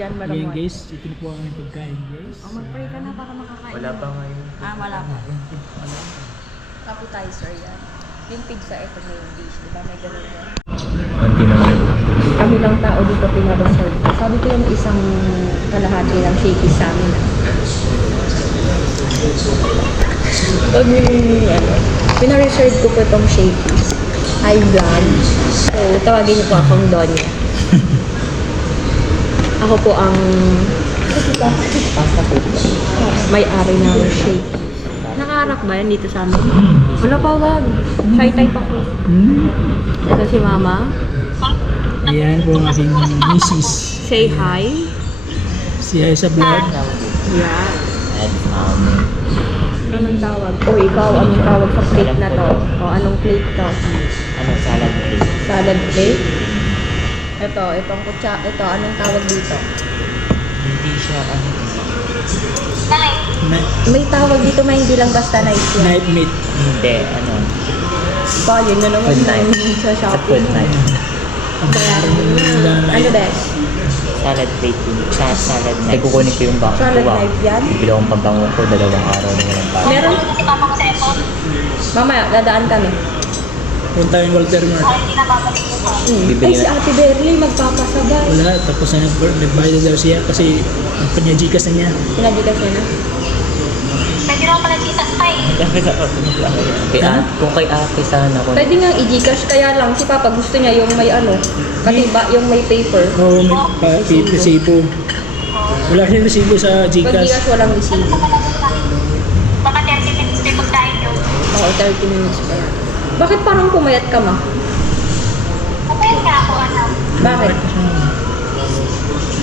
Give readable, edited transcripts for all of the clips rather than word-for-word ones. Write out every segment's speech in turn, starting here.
Diyan Ngayon malamot. guys, ito na po ang aming pagkain guys. Oh, mag-pray ka na para makakain. Wala pa ngayon. Ah, wala pa. Appetizer yan. Yung pizza, ito main dish. Diba may ganun yan? Konti naman. Kami lang tao dito pinareserve. Sabi ko yung isang kalahati ng shakies sa amin. Pinareserve ko po itong shakies. High blood. So, tawagin niyo po akong Donya. Ako po ang may-ari ng shakies. Nakaharap ba yan dito sa amin? Wala pa, wag. Shy type ako. Ito si Mama. Ayan po ang aking misis. Say hi. Si Isa Vlog. Yeah. And Anong tawag? O ikaw, anong tawag sa plate na to? O anong plate to? ano, salad plate. Salad plate? Ito, itong kutsa. Ito, anong tawag dito? Hindi siya, ano, May tawag dito, may hindi lang basta night yan. Night meat. hindi, ano, Pa, yun na naman Food night. sa sa Shopee. food night. Ano dahil? Salad plate yun. Salad night. Ay, kukunin ko yung box. Salad knife yan? Bibili akong pagbango ko, 2 araw na walang bago. Meron? Mamaya, dadaan kami. Punta yung Walter Mart. Ay, Bibili si na. Ate Berly, magpapasabay. Wala, tapos na nagbayad daw siya kasi nagpanyajikas na niya. Sinabigas niya na? Pwede naman pala cheetah pie. Kung kay ate sana, kung Pwede nga i-Gcash, kaya lang si Papa gusto niya yung may ano, katiba, yung may paper. Oo, may resibo. Wala siyang resibo sa Pag Gcash. Gcash, walang resibo. Baka 30 minutes may pagkain yun. Oo, 30 minutes pa yan. Bakit parang pumayat ka, Ma? Kapayag nga ako, ano. Bakit?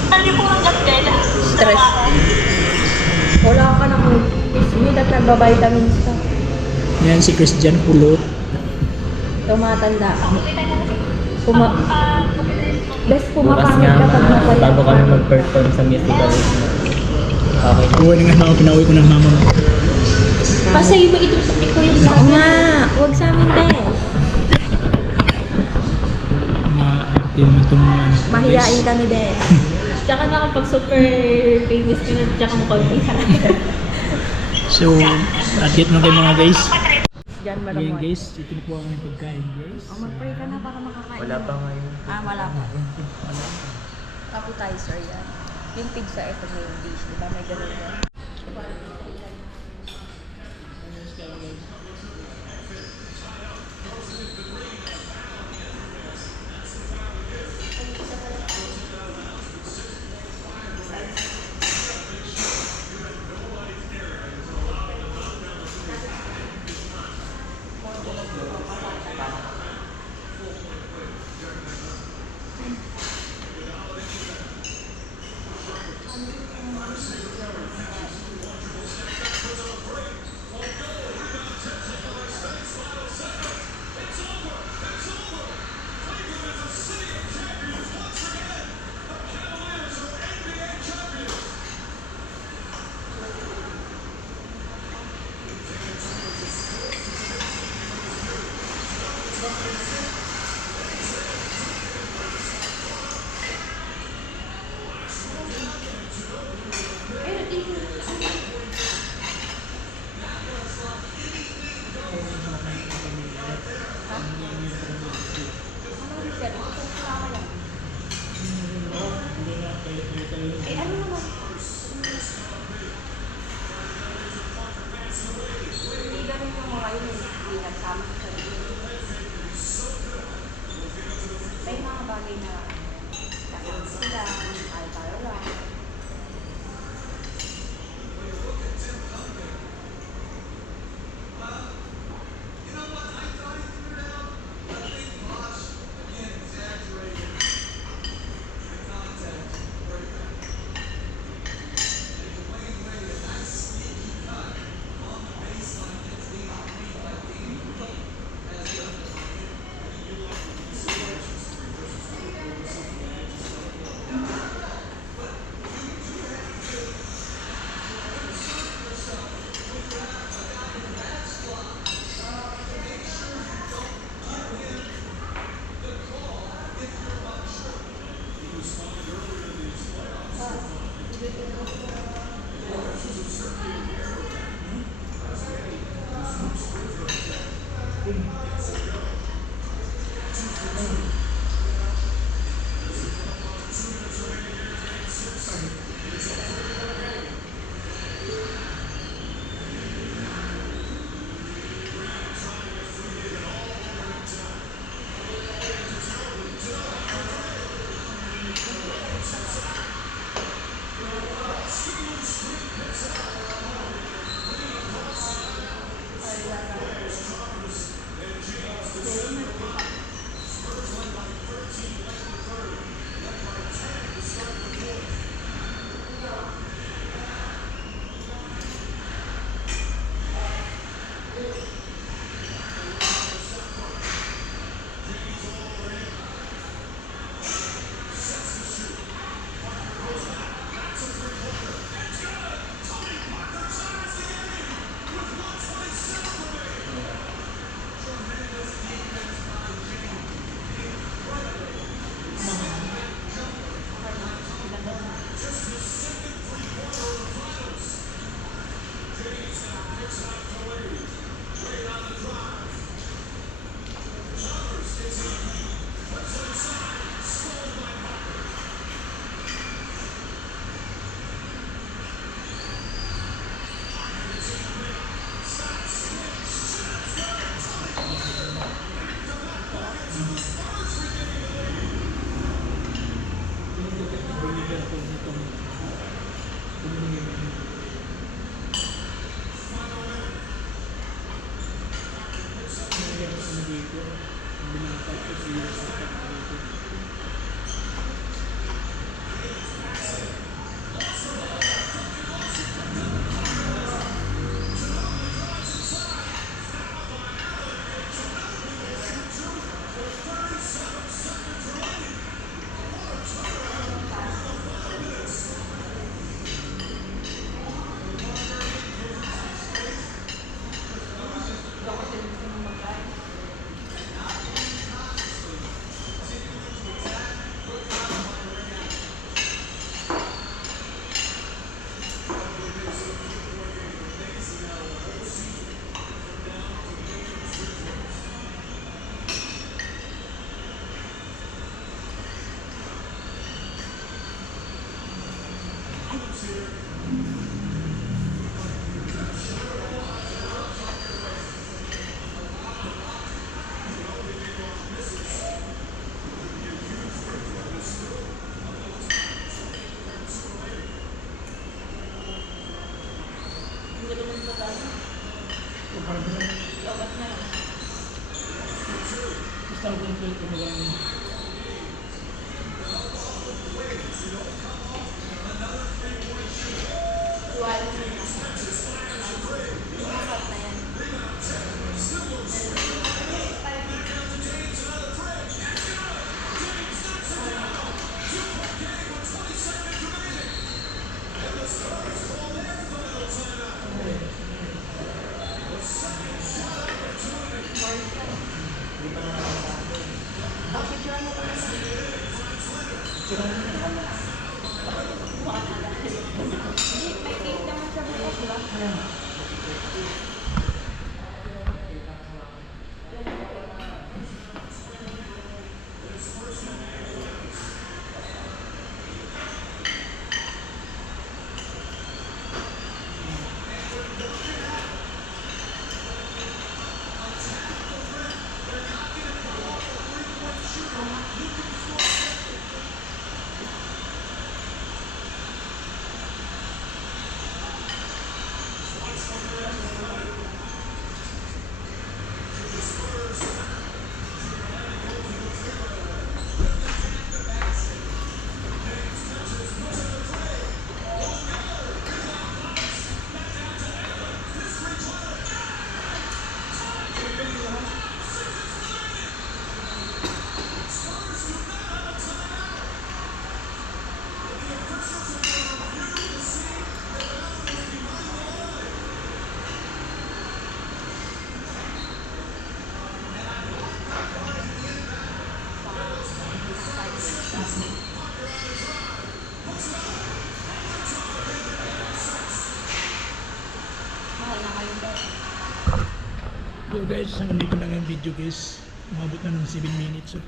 Sabi ko ang gagawin. Stress. Wala ka nang ismid at nagbabitamins ka. Yan si Christian Kulot. Tumatanda ka. Best bukas pumapangit nga, kapag napayat bago ka. kami mag-perform sa musical. Okay. Uwi na nga ako, pinauwi ko ng mama mo. Pasay mo ito sa ko yung sa nga. Huwag sa amin din. Maarte naman itong ano. Mahiyain kami din. Tsaka na kapag super famous ka na, tsaka mo konti So, update na kayo mga guys. Diyan Ngayon malamot. guys, ito na po ang aming pagkain guys. Oh, mag-pray ka na para makakain. Wala pa ngayon. Ah, wala pa. Appetizer yan. Yung pizza, ito main dish. Diba may ganun yan? May mga bagay na kasama sila, ay para lang. May cake naman sa bukas, di ba? So guys, hanggang dito lang ang video guys. Umabot na ng 7 minutes. So,